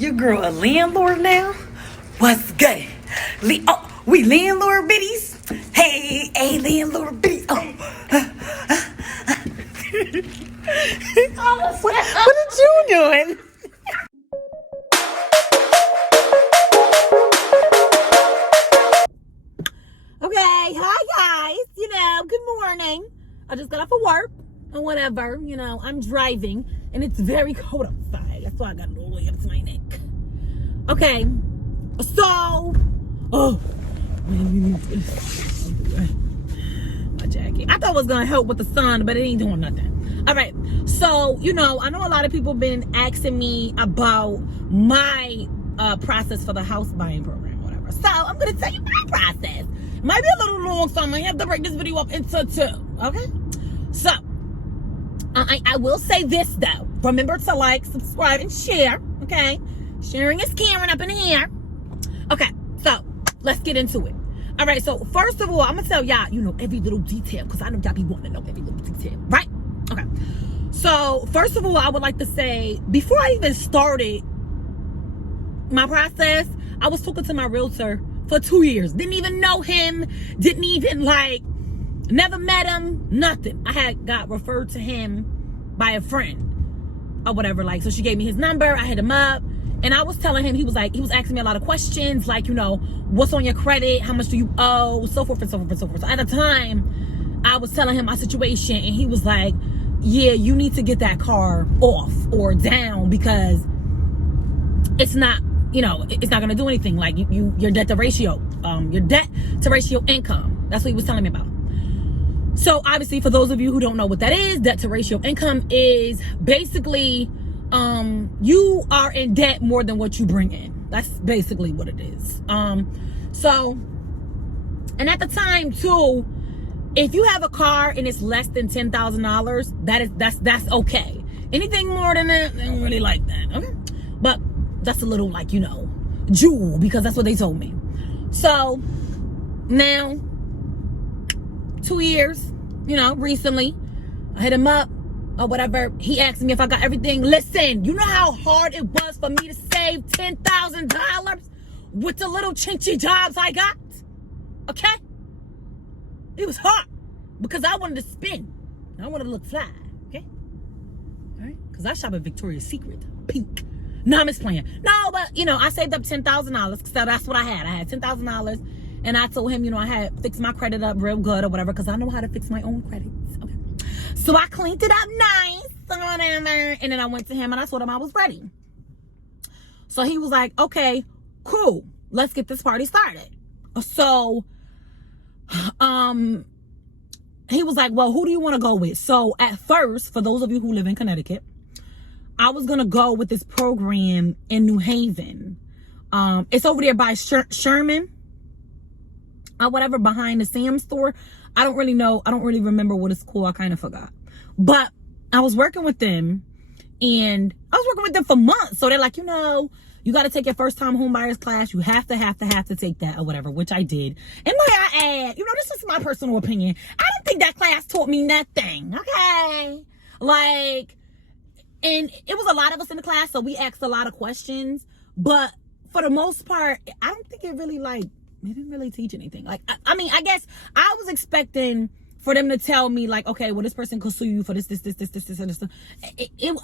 Your girl a landlord now? What's good? We landlord biddies? Hey, landlord biddies. What are you doing? Okay, hi guys. Good morning. I just got off of work or whatever. I'm driving and it's very cold outside. That's why I got it all the way up to my neck. Okay, so my jacket. I thought it was gonna help with the sun, but it ain't doing nothing. All right, so I know a lot of people been asking me about my process for the house buying program, whatever. So I'm gonna tell you my process. It might be a little long, so I'm gonna have to break this video up into two. Okay, so I will say this though. Remember to like, subscribe, and share. Okay, sharing is caring up in here. Okay, so let's get into it. All right, so first of all, I'm gonna tell y'all, every little detail, because I know y'all be wanting to know every little detail, right? Okay, so first of all, I would like to say, before I even started my process, I was talking to my realtor for 2 years. Didn't even know him, didn't even never met him, nothing. I had got referred to him by a friend or whatever, so she gave me his number, I hit him up. And I was telling him, he was asking me a lot of questions, what's on your credit? How much do you owe? So forth and so forth and so forth. So at the time, I was telling him my situation, and he was like, yeah, you need to get that car off or down because it's not, it's not going to do anything. Your debt to ratio income. That's what he was telling me about. So obviously, for those of you who don't know what that is, debt to ratio income is basically, you are in debt more than what you bring in. That's basically what it is. So, and at the time too, if you have a car and it's less than $10,000, that's okay. Anything more than that, they don't really like that. Okay, but that's a little jewel, because that's what they told me. So now, 2 years, recently, I hit him up or whatever. He asked me if I got everything. Listen, you know how hard it was for me to save $10,000 with the little chinchy jobs I got? Okay? It was hard because I wanted to spin. I wanted to look fly. Okay? All right? Because I shop at Victoria's Secret. Pink. No, I'm just playing. No, but, I saved up $10,000 because that's what I had. I had $10,000. And I told him, I had fixed my credit up real good or whatever, because I know how to fix my own credits. Okay. So I cleaned it up nice or whatever. And then I went to him and I told him I was ready. So he was like, okay, cool. Let's get this party started. So, he was like, well, who do you want to go with? So at first, for those of you who live in Connecticut, I was going to go with this program in New Haven. It's over there by Sherman. Or whatever, behind the Sam's store. I don't really know. I don't really remember what it's called. I kind of forgot. But I was working with them, and I was working with them for months. So they're like, you got to take your first time home buyers class. You have to take that or whatever, which I did. And might I add, this is my personal opinion. I don't think that class taught me nothing. Okay. And it was a lot of us in the class, so we asked a lot of questions. But for the most part, I don't think it really they didn't really teach anything. I mean, I guess I was expecting for them to tell me okay, well, this person could sue you for this, and this.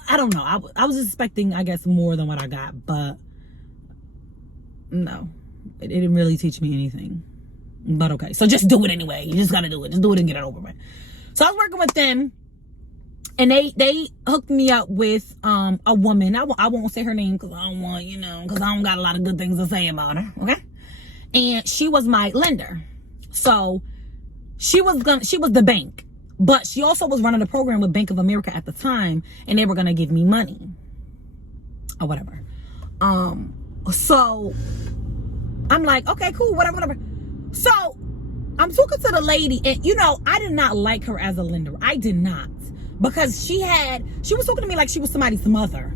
I don't know. I was expecting, I guess, more than what I got, but no, it didn't really teach me anything. But okay, so just do it anyway. You just gotta do it. Just do it and get it over with. So I was working with them, and they hooked me up with a woman. I won't say her name because I don't want, because I don't got a lot of good things to say about her. Okay. And she was my lender. So she was the bank, but she also was running the program with Bank of America at the time, and they were going to give me money or whatever. So I'm like, okay, cool, whatever. So I'm talking to the lady, and I did not like her as a lender. I did not, because she was talking to me like she was somebody's mother.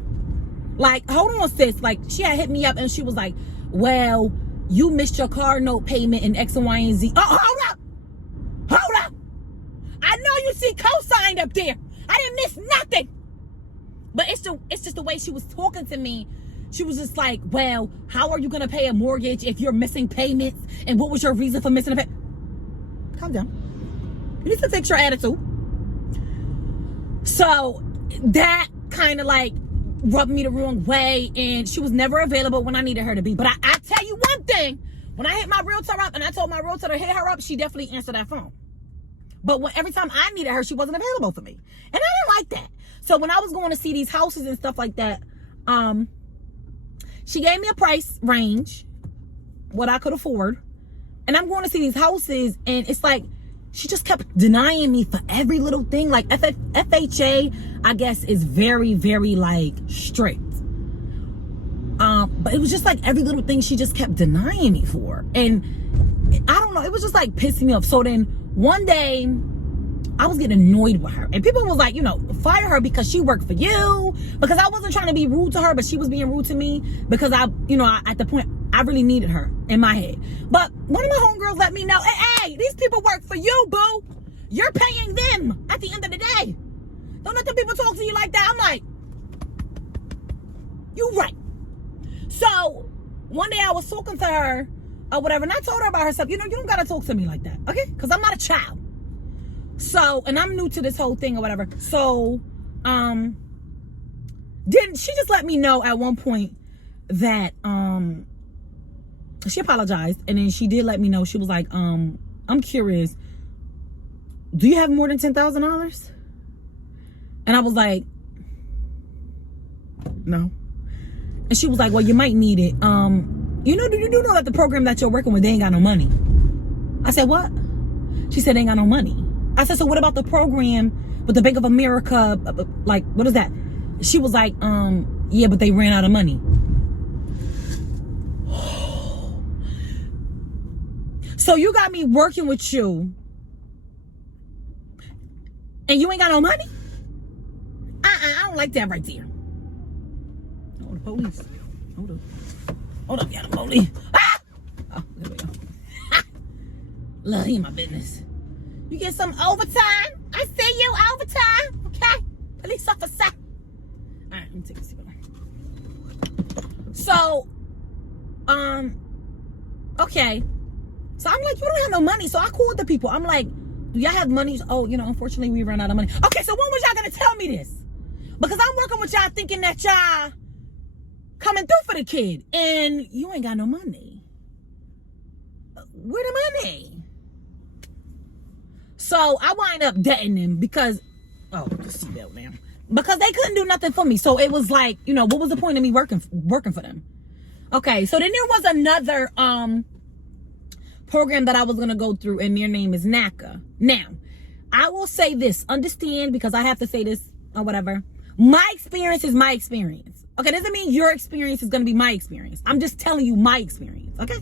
Hold on, sis. She had hit me up and she was like, well, you missed your car note payment in X and Y and Z. Oh, hold up. I know you see co-signed up there. I didn't miss nothing. But it's just the way she was talking to me She was just like, well, how are you going to pay a mortgage if you're missing payments? And what was your reason for missing a payment? Calm down. You need to fix your attitude. So that kind of like rubbed me the wrong way. And she was never available when I needed her to be. But I tell you one thing. When I hit my realtor up and I told my realtor to hit her up, she definitely answered that phone. But every time I needed her, she wasn't available for me. And I didn't like that. So when I was going to see these houses and stuff like that, she gave me a price range, what I could afford. And I'm going to see these houses, and it's like, she just kept denying me for every little thing. Like FHA, I guess, is very, very like strict. But it was just like every little thing she just kept denying me for. And I don't know, it was just like pissing me off. So then one day I was getting annoyed with her, and people was like, you know, fire her because she worked for you. Because I wasn't trying to be rude to her, but she was being rude to me because at the point I really needed her in my head. But one of my homegirls let me know, hey, these people work for you, boo. You're paying them at the end of the day. Don't let the people talk to you like that. I'm like, you right. So one day I was talking to her or whatever, and I told her about herself. You know, you don't gotta talk to me like that, okay? Because I'm not a child. So, and I'm new to this whole thing or whatever. So, then she just let me know at one point that she apologized, and then she did let me know. She was like, I'm curious, do you have more than $10,000? And I was like, no. And she was like, well, you might need it. You do know that the program that you're working with, they ain't got no money? I said, what? She said, they ain't got no money. I said, so what about the program with the Bank of America? Like, what is that? She was like, yeah, but they ran out of money. So you got me working with you, and you ain't got no money? I don't like that right there. Oh, the police. Hold up, yeah, the police. Ah! Oh, there we go. Ha! Look, he in my business. You get some overtime? I see you overtime. Okay? Police officer. All right, let me take this. So, okay. So I'm like, you don't have no money. So I called the people. I'm like, do y'all have money? Oh, unfortunately we ran out of money. Okay, so when was y'all gonna tell me this? Because I'm working with y'all thinking that y'all coming through for the kid, and you ain't got no money. Where the money? So I wind up debting them because, oh, the seatbelt, man. Because they couldn't do nothing for me. So it was like, what was the point of me working for them? Okay, so then there was another program that I was gonna go through, and their name is NACA. Now, I will say this, understand, because I have to say this or whatever. My experience is my experience. Okay, doesn't mean your experience is gonna be my experience. I'm just telling you my experience, okay?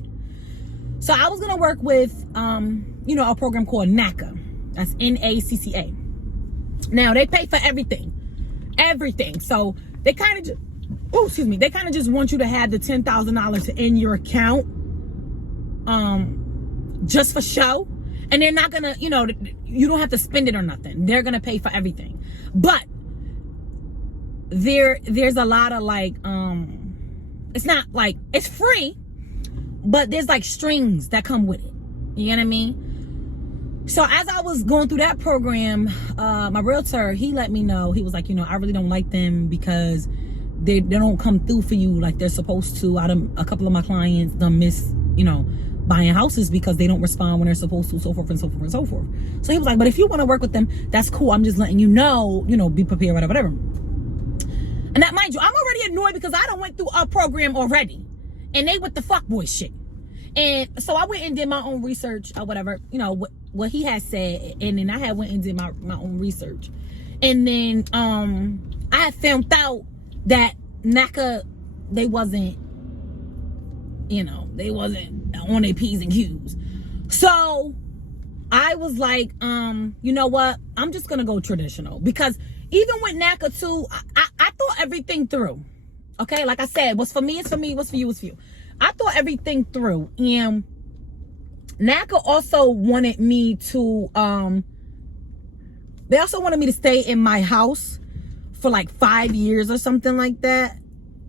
So I was gonna work with, a program called NACA. That's NACCA. Now, they pay for everything. Everything. So they kind of just want you to have the $10,000 in your account, just for show. And they're not gonna, you don't have to spend it or nothing. They're gonna pay for everything. But there's a lot of like, it's not like, it's free, but there's like strings that come with it. You know what I mean? So as I was going through that program, my realtor, he let me know, he was like, I really don't like them because they don't come through for you like they're supposed to. A couple of my clients done miss, buying houses because they don't respond when they're supposed to, so forth and so forth and so forth. So he was like, but if you want to work with them, that's cool. I'm just letting you know, be prepared, whatever. And that, mind you, I'm already annoyed because I done went through a program already, and they with the fuckboy shit. And so I went and did my own research or whatever, what he had said, and then I had went and did my own research. And then I had found out that NACA, they wasn't on their P's and Q's. So I was like, you know what? I'm just gonna go traditional, because even with NACA too, I thought everything through. Okay, like I said, what's for me is for me, what's for you is for you. I thought everything through, and NACA also wanted me to, they also wanted me to stay in my house for like 5 years or something like that.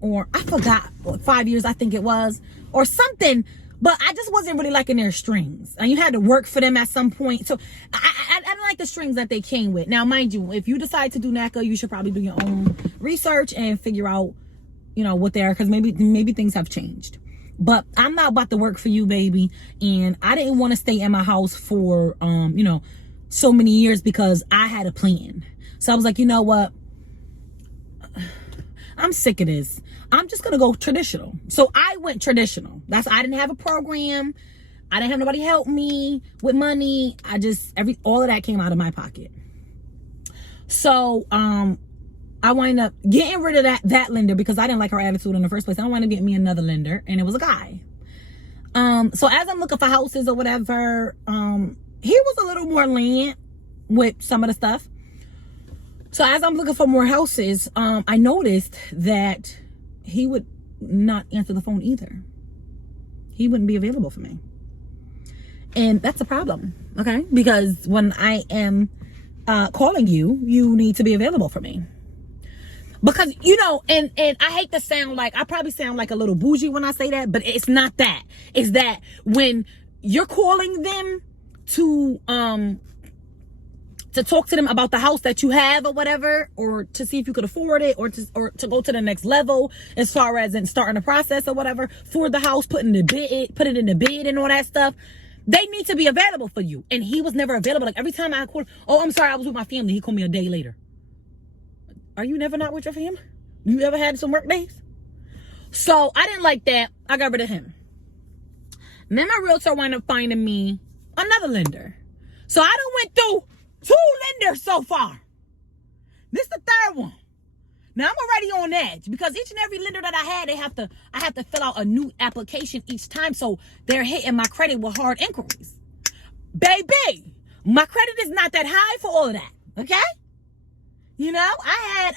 or I forgot, 5 years I think it was, or something. But I just wasn't really liking their strings. And you had to work for them at some point. So I didn't like the strings that they came with. Now, mind you, if you decide to do NACA, you should probably do your own research and figure out, you know, what they are. Because maybe things have changed. But I'm not about to work for you, baby. And I didn't want to stay in my house for, you know, so many years because I had a plan. So I was like, you know what? I'm sick of this. I'm just going to go traditional. So I went traditional. I didn't have a program. I didn't have nobody help me with money. All of that came out of my pocket. So, I wound up getting rid of that lender because I didn't like her attitude in the first place. I wound up getting me another lender, and it was a guy. So as I'm looking for houses or whatever, he was a little more lenient with some of the stuff. So as I'm looking for more houses, I noticed that he would not answer the phone either. He wouldn't be available for me. And that's a problem, okay? Because when I am calling you, you need to be available for me. Because, you know, and I hate to sound like, I probably sound like a little bougie when I say that, but it's not that. It's that when you're calling them to talk to them about the house that you have or whatever, or to see if you could afford it, or to go to the next level as far as in starting the process or whatever for the house, put it in the bid and all that stuff, they need to be available for you. And he was never available. Like every time I called, oh, I'm sorry, I was with my family. He called me a day later. Are you never not with your family? You ever had some work days? So I didn't like that. I got rid of him. And then my realtor wound up finding me another lender. So I done went through 2 lenders so far. This is the 3rd one. Now I'm already on edge because each and every lender that I had, I have to fill out a new application each time. So they're hitting my credit with hard inquiries. Baby, my credit is not that high for all of that. Okay? You know, I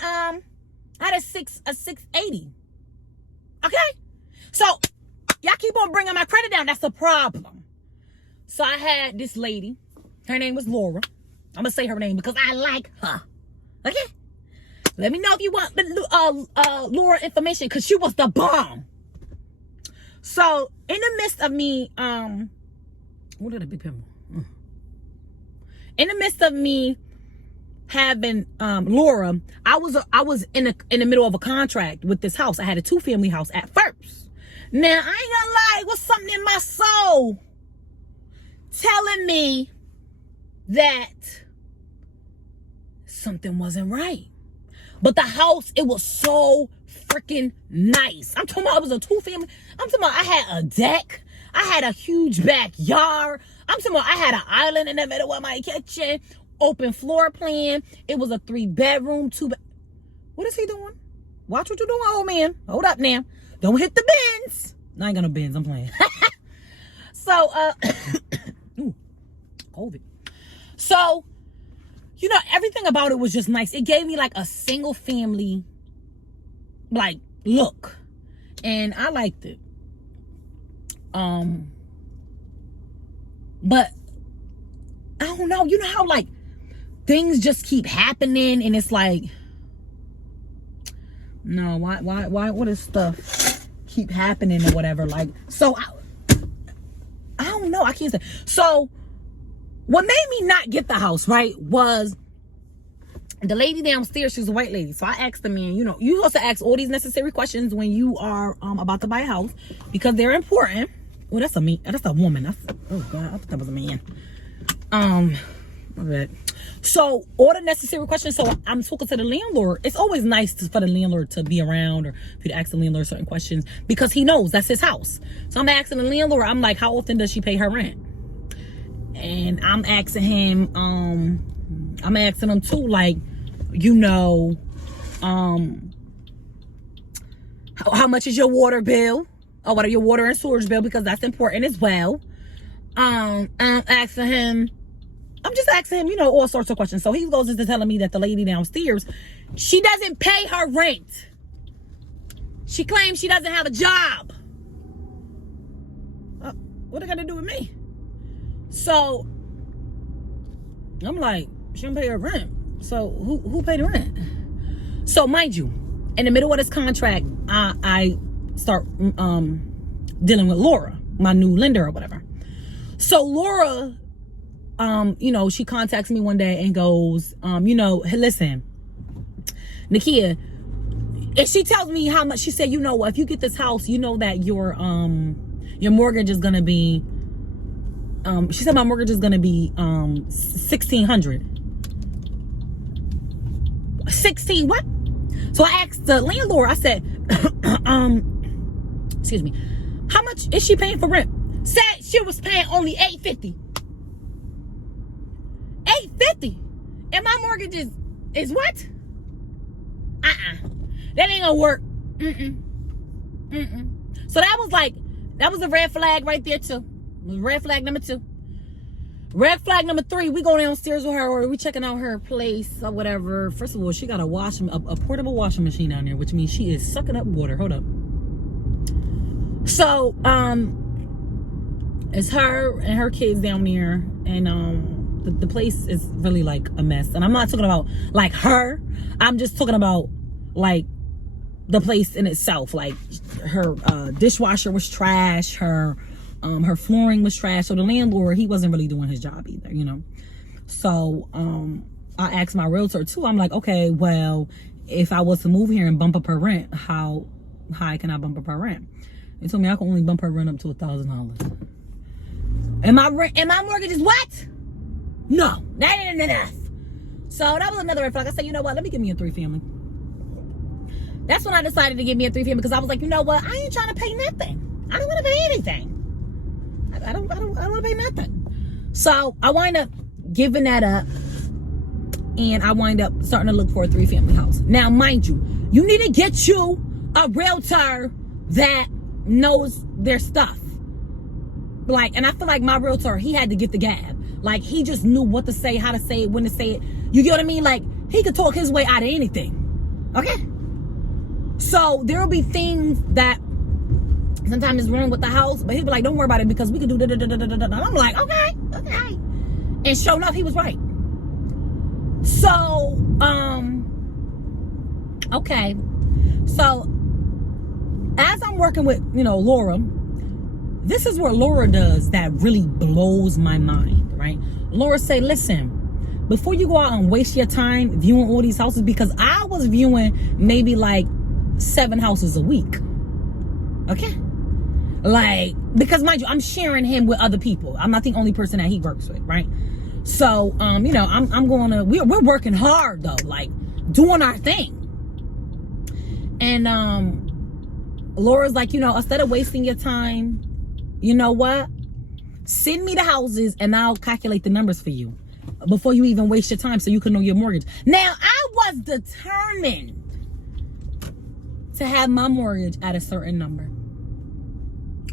had a 680. Okay? So y'all keep on bringing my credit down. That's a problem. So I had this lady. Her name was Laura. I'm going to say her name because I like her. Okay? Let me know if you want the Laura information because she was the bomb. So, in the midst of me, what did it be? In the midst of me having Laura, I was in the middle of a contract with this house. I had a 2-family house at first. Now, I ain't gonna lie, it was something in my soul telling me that something wasn't right. But the house, it was so freaking nice. I'm talking about it was a 2-family. I'm talking about I had a deck. I had a huge backyard. I'm talking about I had an island in the middle of my kitchen. Open floor plan. It was a 3-bedroom, 2 bed. What is he doing? Watch what you're doing, old man. Hold up now. Don't hit the bins. I ain't got no bins. I'm playing. So, ooh, COVID. So, you know, everything about it was just nice. It gave me like a single family, like, look. And I liked it. But I don't know. You know how like things just keep happening and it's like, no, why, what is stuff keep happening or whatever? Like, so I don't know. I can't say. So what made me not get the house, right, was the lady downstairs. She's a white lady. So I asked the man, you know, you supposed to ask all these necessary questions when you are about to buy a house because they're important. Well, that's a woman. Oh God, I thought that was a man. My bad. So all the necessary questions. So I'm talking to the landlord. It's always nice for the landlord to be around or for you to ask the landlord certain questions because he knows that's his house. So I'm asking the landlord, I'm like, how often does she pay her rent? And I'm asking him, too, like, you know, how much is your water bill? Or what are your water and sewage bill? Because that's important as well. I'm just asking him, you know, all sorts of questions. So he goes into telling me that the lady downstairs, she doesn't pay her rent. She claims she doesn't have a job. What are they gonna do with me? So I'm like, she don't pay her rent. So who paid the rent? So mind you, in the middle of this contract, I start dealing with Laura, my new lender or whatever. So Laura, she contacts me one day and goes, hey, listen, Nakia, and she tells me how much. She said, if you get this house, you know that your mortgage is gonna be. She said my mortgage is gonna be $1,600. 16 what? So I asked the landlord. I said, excuse me, how much is she paying for rent? Said she was paying only $850. $850, and my mortgage is what? That ain't gonna work. So that was a red flag right there too. Red flag number 2. Red flag number 3, we go downstairs with her, or we checking out her place or whatever. First of all, she got a portable washing machine down there, which means she is sucking up water. Hold up. So it's her and her kids down there, and the place is really like a mess. And I'm not talking about like her. I'm just talking about like the place in itself. Like her dishwasher was trash. Her flooring was trash. So the landlord, he wasn't really doing his job either, So I asked my realtor too. I'm like, okay, well, if I was to move here and bump up her rent, how high can I bump up her rent? They told me I can only bump her rent up to $1,000. And my mortgage is what? No, that ain't enough. So that was another red flag. I said, you know what? Let me give me a 3-family. That's when I decided to give me a 3-family, because I was like, you know what? I ain't trying to pay nothing. I don't want to pay anything. I don't want to pay nothing. So I wind up giving that up, and I wind up starting to look for a 3-family house. Now, mind you, you need to get you a realtor that knows their stuff. And I feel like my realtor, he had to get the gab. Like, he just knew what to say, how to say it, when to say it. You get what I mean? Like, he could talk his way out of anything. Okay? So there'll be things that sometimes is wrong with the house, but he'll be like, don't worry about it, because we can do da-da-da-da-da-da. And I'm like, okay. And sure enough, he was right. So, okay. So, as I'm working with, Laura, this is what Laura does that really blows my mind, right? Laura say, listen, before you go out and waste your time viewing all these houses, because I was viewing maybe like 7 houses a week. Okay? Like, because mind you, I'm sharing him with other people. I'm not the only person that he works with, right? So, I'm we're working hard though, like doing our thing. And Laura's like, instead of wasting your time, you know what? Send me the houses and I'll calculate the numbers for you before you even waste your time, so you can know your mortgage. Now, I was determined to have my mortgage at a certain number.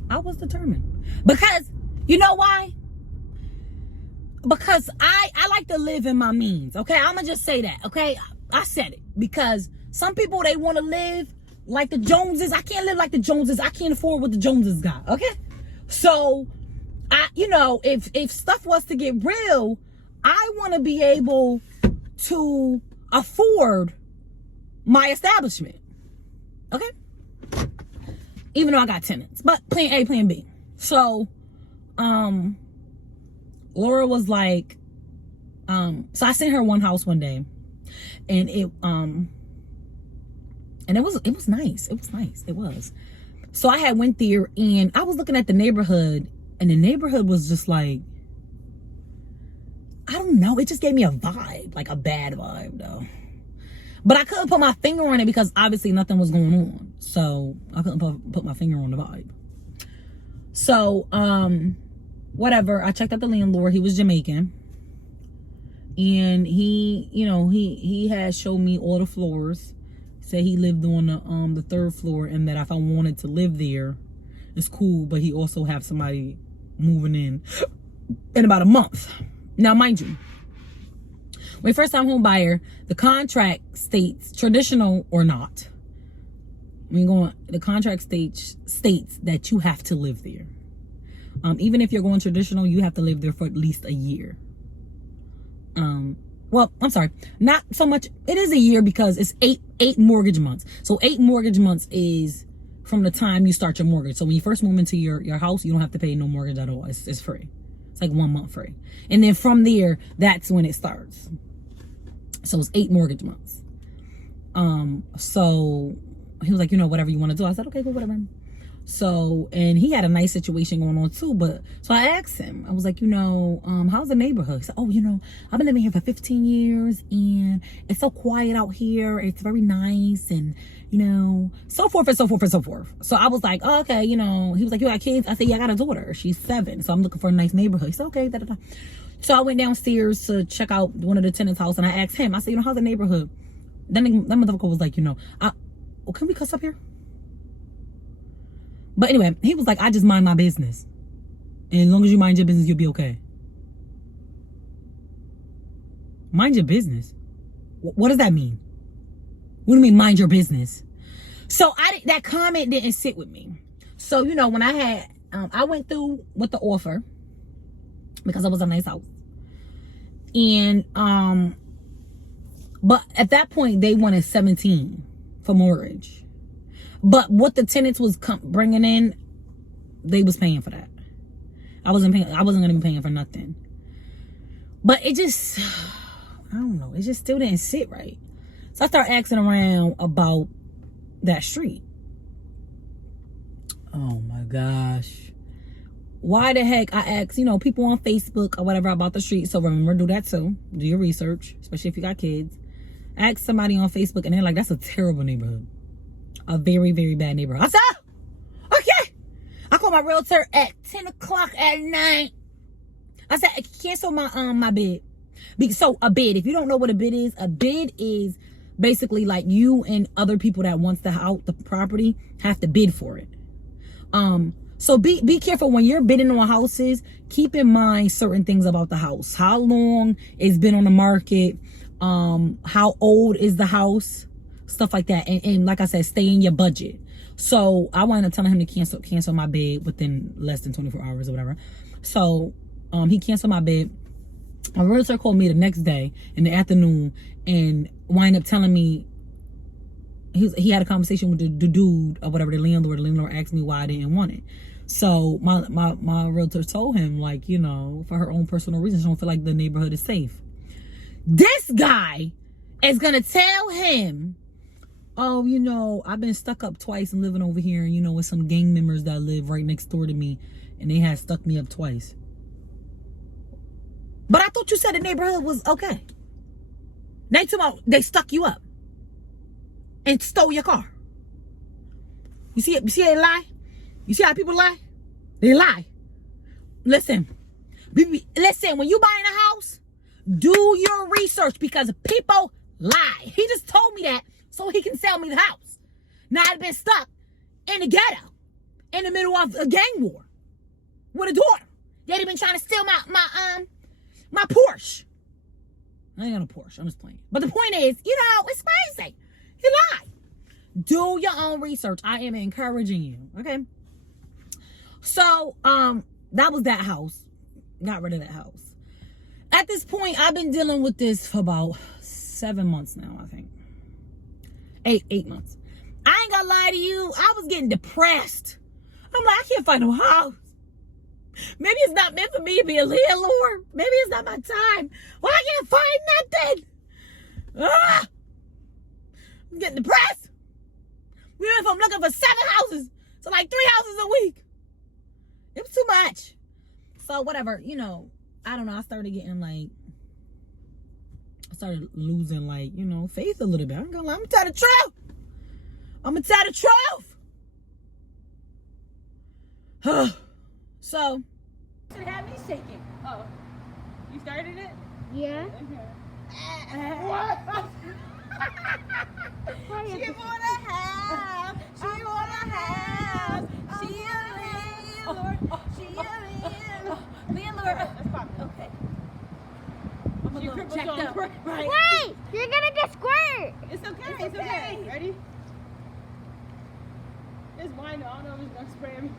I was determined. Because, you know why? Because I like to live in my means, okay? I'm going to just say that, okay? I said it. Because some people, they want to live like the Joneses. I can't live like the Joneses. I can't afford what the Joneses got, okay? So, if stuff was to get real, I want to be able to afford my establishment, okay? Even though I got tenants, but plan A, plan B. So, Laura was like, so I sent her one house one day, and it was nice. It was nice. It was. So I had went there, and I was looking at the neighborhood, and the neighborhood was just like, I don't know. It just gave me a vibe, like a bad vibe though. But I couldn't put my finger on it because obviously nothing was going on. So I couldn't put my finger on the vibe. So, whatever. I checked out the landlord. He was Jamaican. And he had showed me all the floors. Said he lived on the 3rd floor, and that if I wanted to live there, it's cool. But he also have somebody moving in about a month. Now, mind you, when first time home buyer, the contract states, traditional or not, the contract states that you have to live there. Even if you're going traditional, you have to live there for at least a year. Well, I'm sorry, not so much. It is a year because it's eight mortgage months. So 8 mortgage months is from the time you start your mortgage. So when you first move into your house, you don't have to pay no mortgage at all. It's free. It's like 1 month free. And then from there, that's when it starts. So it's 8 mortgage months. So he was like, whatever you want to do. I said, okay, cool, whatever. So, and he had a nice situation going on too, but, so I asked him, I was like, how's the neighborhood? He said, oh, I've been living here for 15 years and it's so quiet out here. It's very nice and, so forth and so forth and so forth. So I was like, oh, okay, he was like, you got kids? I said, yeah, I got a daughter. She's 7. So I'm looking for a nice neighborhood. He said, okay, da, da, da. So I went downstairs to check out one of the tenants' house and I asked him, I said, how's the neighborhood? Then that motherfucker was like, can we cuss up here? But anyway, he was like, I just mind my business. And as long as you mind your business, you'll be okay. Mind your business? What does that mean? What do you mean, mind your business? So that comment didn't sit with me. So, when I had, I went through with the offer because it was a nice house. And, but at that point, they wanted 17 for mortgage. But what the tenants was bringing in, they was paying for that. I wasn't gonna be paying for nothing. But it just, I don't know. It just still didn't sit right. So I started asking around about that street. Oh my gosh. Why the heck I asked, people on Facebook or whatever about the street. So remember, do that too. Do your research, especially if you got kids. Ask somebody on Facebook and they're like, that's a terrible neighborhood. A very, very bad neighborhood. I said, okay. I called my realtor at 10 o'clock at night. I said, cancel my bid. So a bid, if you don't know what a bid is basically like you and other people that wants the property have to bid for it. So be careful when you're bidding on houses. Keep in mind certain things about the house. How long it's been on the market. How old is the house? Stuff like that. And like I said, stay in your budget. So I wound up telling him to cancel my bid within less than 24 hours or whatever. So he canceled my bid. My realtor called me the next day in the afternoon and wind up telling me he had a conversation with the dude or whatever, the landlord. The landlord asked me why I didn't want it. So my realtor told him, like, for her own personal reasons, she don't feel like the neighborhood is safe. This guy is gonna tell him, oh, I've been stuck up twice and living over here, with some gang members that live right next door to me, and they had stuck me up twice. But I thought you said the neighborhood was okay. They stuck you up and stole your car. You see how they lie? You see how people lie? They lie. Listen, when you buying a house, do your research because people lie. He just told me that so he can sell me the house. Now I've been stuck in the ghetto, in the middle of a gang war with a daughter. They've been trying to steal my Porsche. I ain't got a Porsche. I'm just playing. But the point is, it's crazy. He lied. Do your own research. I am encouraging you. Okay. So that was that house. Got rid of that house. At this point, I've been dealing with this for about 7 months now, I think. 8 months. I ain't gonna lie to you. I was getting depressed. I'm like, I can't find no house. Maybe it's not meant for me to be a landlord. Maybe it's not my time. Well, I can't find nothing. I'm getting depressed. We went from looking for 7 houses to like 3 houses a week. It was too much. So whatever, I don't know. I started getting losing faith a little bit. I'm gonna lie. I'm gonna tell the truth. I'm gonna tell the truth. So. Should have me shaking. Oh, you started it? Yeah. What? She wanna have. She wanna have. She a landlord. She a landlord. That's fine. Okay. I'm a little checked up. Right. Wait! You're gonna get squirt! It's okay. It's okay. Ready? It's wine. I don't know if it's gonna spray me.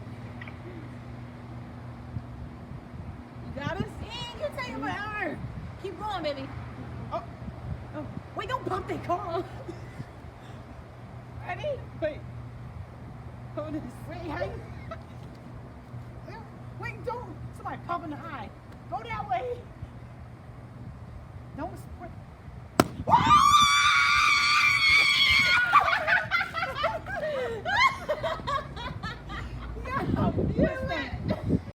You got us? You take it forever. Keep going, baby. Oh. Wait, don't bump their car. Ready? Wait. Hold this. Wait, hey. Wait, don't. Somebody pop in the eye. Go that way. Don't sprint.